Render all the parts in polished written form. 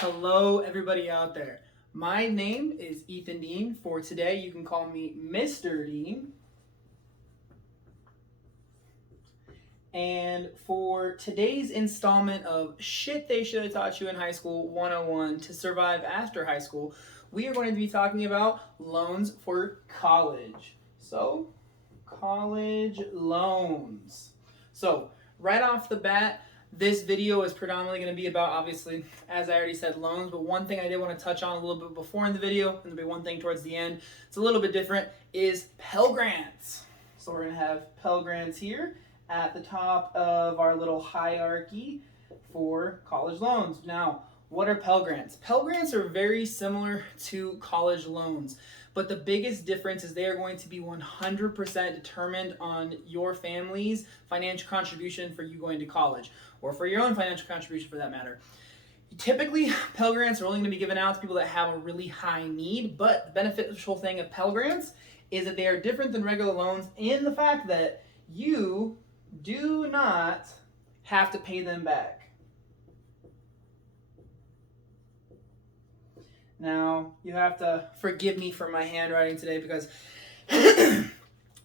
Hello, everybody out there. My name is Ethan Dean. For today, you can call me Mr. Dean. And for today's installment of Shit They Should Have Taught You in High School 101 to Survive After High School, we are going to be talking about loans for college. So, college loans. So, right off the bat, this video is predominantly going to be about, obviously, as I already said, loans. But one thing I did want to touch on a little bit before in the video, and there'll be one thing towards the end, it's a little bit different, is Pell Grants. So we're going to have Pell Grants here at the top of our little hierarchy for college loans. Now, what are Pell Grants? Pell Grants are very similar to college loans, but the biggest difference is they are going to be 100% determined on your family's financial contribution for you going to college, or for your own financial contribution for that matter. Typically, Pell Grants are only going to be given out to people that have a really high need, but the beneficial thing of Pell Grants is that they are different than regular loans in the fact that you do not have to pay them back. Now, you have to forgive me for my handwriting today because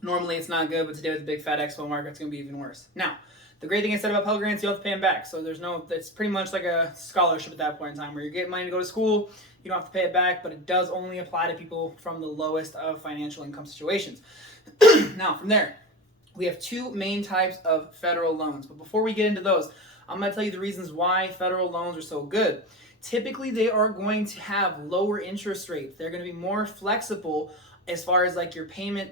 normally it's not good, but today with the big fat expo marker, it's going to be even worse. Now, the great thing I said about Pell Grants, you don't have to pay them back. So it's pretty much like a scholarship at that point in time where you're getting money to go to school, you don't have to pay it back, but it does only apply to people from the lowest of financial income situations. Now, from there, we have two main types of federal loans. But before we get into those, I'm going to tell you the reasons why federal loans are so good. Typically, they are going to have lower interest rates. They're going to be more flexible as far as like your payment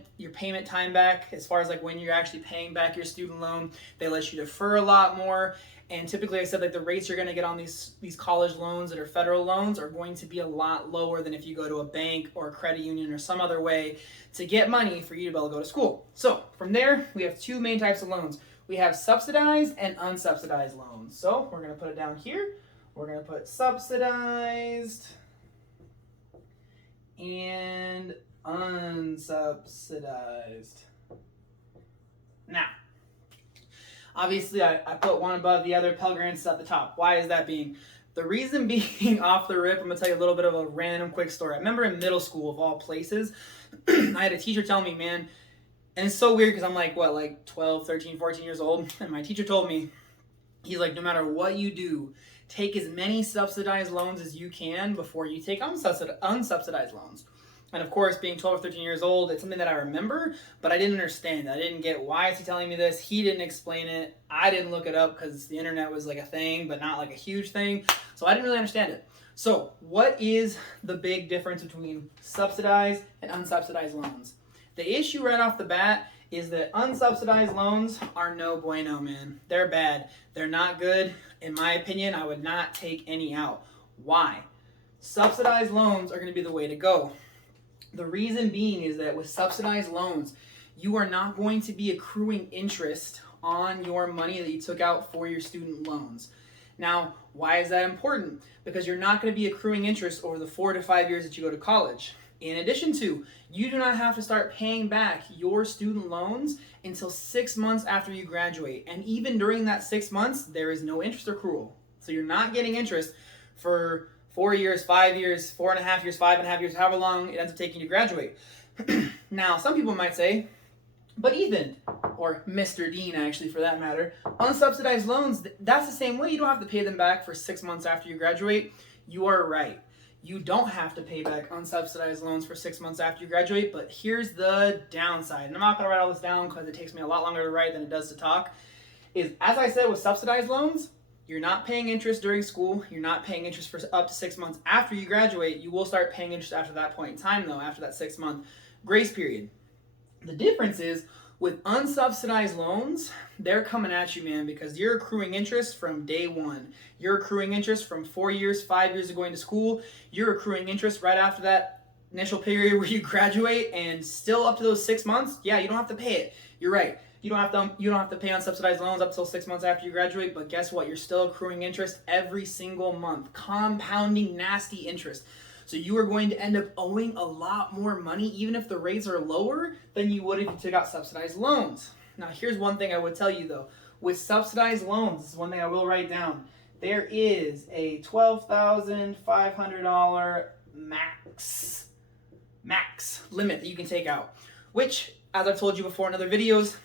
time back, as far as like when you're actually paying back your student loan. They let you defer a lot more. And typically, I said like the rates you're going to get on these college loans that are federal loans are going to be a lot lower than if you go to a bank or a credit union or some other way to get money for you to be able to go to school. So from there, we have two main types of loans. We have subsidized and unsubsidized loans. So we're going to put it down here. We're going to put subsidized and unsubsidized. Now, obviously, I put one above the other. Pell Grants at the top. Why is that being? The reason being, off the rip, I'm going to tell you a little bit of a random quick story. I remember in middle school, of all places, I had a teacher tell me, man, and it's so weird because I'm like 12, 13, 14 years old, and my teacher told me, he's like, no matter what you do, take as many subsidized loans as you can before you take unsubsidized loans. And of course, being 12 or 13 years old, it's something that I remember, but I didn't understand. I didn't get why is he telling me this. He didn't explain it. I didn't look it up because the internet was like a thing, but not like a huge thing. So I didn't really understand it. So what is the big difference between subsidized and unsubsidized loans? The issue right off the bat is that unsubsidized loans are no bueno, man. They're bad. They're not good. In my opinion, I would not take any out. Why? Subsidized loans are going to be the way to go. The reason being is that with subsidized loans, you are not going to be accruing interest on your money that you took out for your student loans. Now, why is that important? Because you're not going to be accruing interest over the 4 to 5 years that you go to college. In addition to, you do not have to start paying back your student loans until 6 months after you graduate. And even during that 6 months, there is no interest accrual. So you're not getting interest for 4 years, 5 years, 4.5 years, 5.5 years, however long it ends up taking to graduate. Now, some people might say, but Ethan, or Mr. Dean actually for that matter, unsubsidized loans, that's the same way. You don't have to pay them back for 6 months after you graduate. You are right. You don't have to pay back unsubsidized loans for 6 months after you graduate, but here's the downside. And I'm not going to write all this down because it takes me a lot longer to write than it does to talk. Is, as I said with subsidized loans, you're not paying interest during school. You're not paying interest for up to 6 months after you graduate. You will start paying interest after that point in time, though, after that 6 month grace period. The difference is with unsubsidized loans, they're coming at you, man, because you're accruing interest from day one. You're accruing interest from 4 years, 5 years of going to school. You're accruing interest right after that initial period where you graduate, and still up to those 6 months, yeah, you don't have to pay it. You're right. You don't have to pay on subsidized loans up till 6 months after you graduate, but guess what? You're still accruing interest every single month, compounding nasty interest. So you are going to end up owing a lot more money, even if the rates are lower than you would if you took out subsidized loans. Now, here's one thing I would tell you though. With subsidized loans, this is one thing I will write down. there is a $12,500 max limit that you can take out, which, as I've told you before in other videos,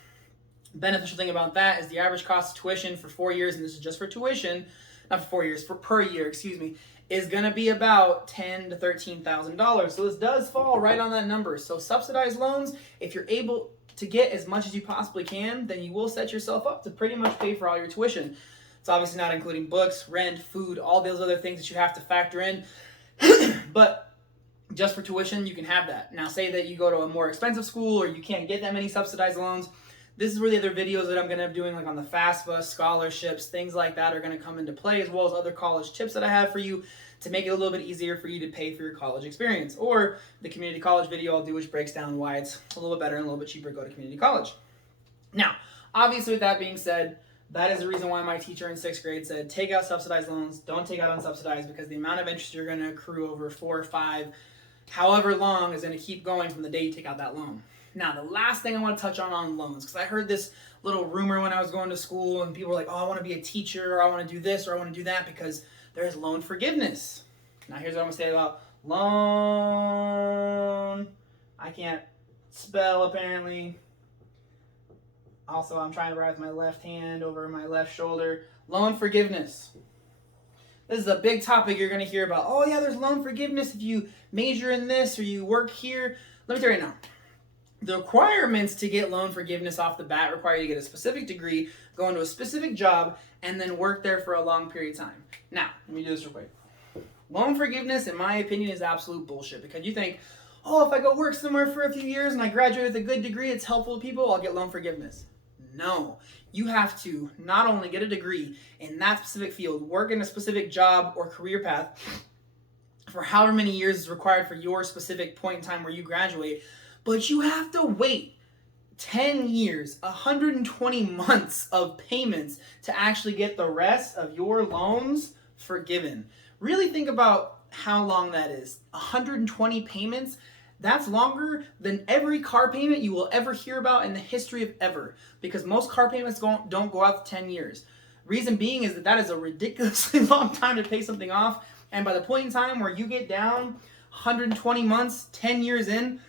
beneficial thing about that is the average cost of tuition for 4 years, and this is just for tuition, not for 4 years, for per year, excuse me, is going to be about $10,000 to $13,000. So this does fall right on that number. So subsidized loans, if you're able to get as much as you possibly can, then you will set yourself up to pretty much pay for all your tuition. It's obviously not including books, rent, food, all those other things that you have to factor in. But just for tuition, you can have that. Now, say that you go to a more expensive school or you can't get that many subsidized loans. This is where the other videos that I'm going to be doing, like on the FAFSA, scholarships, things like that, are going to come into play, as well as other college tips that I have for you to make it a little bit easier for you to pay for your college experience. Or the community college video I'll do, which breaks down why it's a little bit better and a little bit cheaper to go to community college. Now, obviously, with that being said, that is the reason why my teacher in 6th grade said, take out subsidized loans, don't take out unsubsidized, because the amount of interest you're going to accrue over 4 or 5, however long, is going to keep going from the day you take out that loan. Now, the last thing I want to touch on loans, because I heard this little rumor when I was going to school, and people were like, oh, I want to be a teacher, or I want to do this, or I want to do that, because there's loan forgiveness. Now, here's what I'm going to say about loan. I can't spell, apparently. Also, I'm trying to write with my left hand over my left shoulder. Loan forgiveness. This is a big topic you're going to hear about. Oh, yeah, there's loan forgiveness if you major in this or you work here. Let me tell you right now. The requirements to get loan forgiveness off the bat require you to get a specific degree, go into a specific job, and then work there for a long period of time. Now, let me do this real quick. Loan forgiveness, in my opinion, is absolute bullshit, because you think, oh, if I go work somewhere for a few years and I graduate with a good degree, it's helpful to people, I'll get loan forgiveness. No. You have to not only get a degree in that specific field, work in a specific job or career path for however many years is required for your specific point in time where you graduate, but you have to wait 10 years, 120 months of payments to actually get the rest of your loans forgiven. Really think about how long that is. 120 payments? That's longer than every car payment you will ever hear about in the history of ever, because most car payments don't go out to 10 years. Reason being is that is a ridiculously long time to pay something off, and by the point in time where you get down 120 months, 10 years in,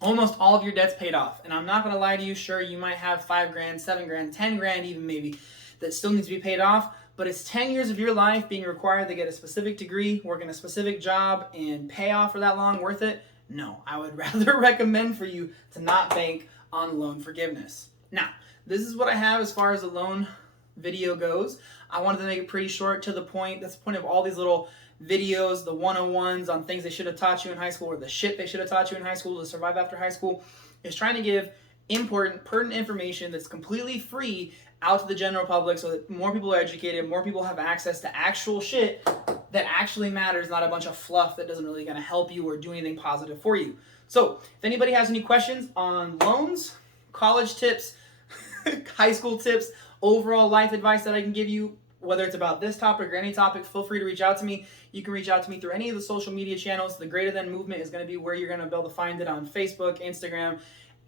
almost all of your debt's paid off. And I'm not going to lie to you, sure, you might have 5 grand, 7 grand, 10 grand even maybe that still needs to be paid off, but it's 10 years of your life being required to get a specific degree, work in a specific job, and pay off for that long worth it? No, I would rather recommend for you to not bank on loan forgiveness. Now, this is what I have as far as the loan video goes. I wanted to make it pretty short, to the point. That's the point of all these little videos, the 101s on things they should have taught you in high school, or the shit they should have taught you in high school to survive after high school, is trying to give important, pertinent information that's completely free out to the general public, so that more people are educated, more people have access to actual shit that actually matters, not a bunch of fluff that doesn't really going to help you or do anything positive for you. So if anybody has any questions on loans, college tips, high school tips, overall life advice that I can give you, whether it's about this topic or any topic, feel free to reach out to me. You can reach out to me through any of the social media channels. The Greater Than movement is going to be where you're going to be able to find it on Facebook, Instagram,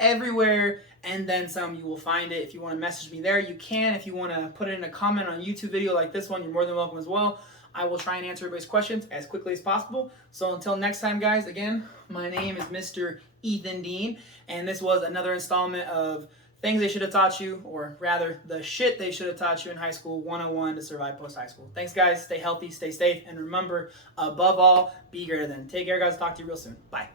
everywhere, and then some. You will find it. If you want to message me there, you can. If you want to put it in a comment on a YouTube video like this one, you're more than welcome as well. I will try and answer everybody's questions as quickly as possible. So until next time, guys, again, my name is Mr. Ethan Dean, and this was another installment of Things They Should Have Taught You, or rather, the shit they should have taught you in high school, 101 to survive post-high school. Thanks, guys. Stay healthy, stay safe, and remember, above all, be greater than. Take care, guys. Talk to you real soon. Bye.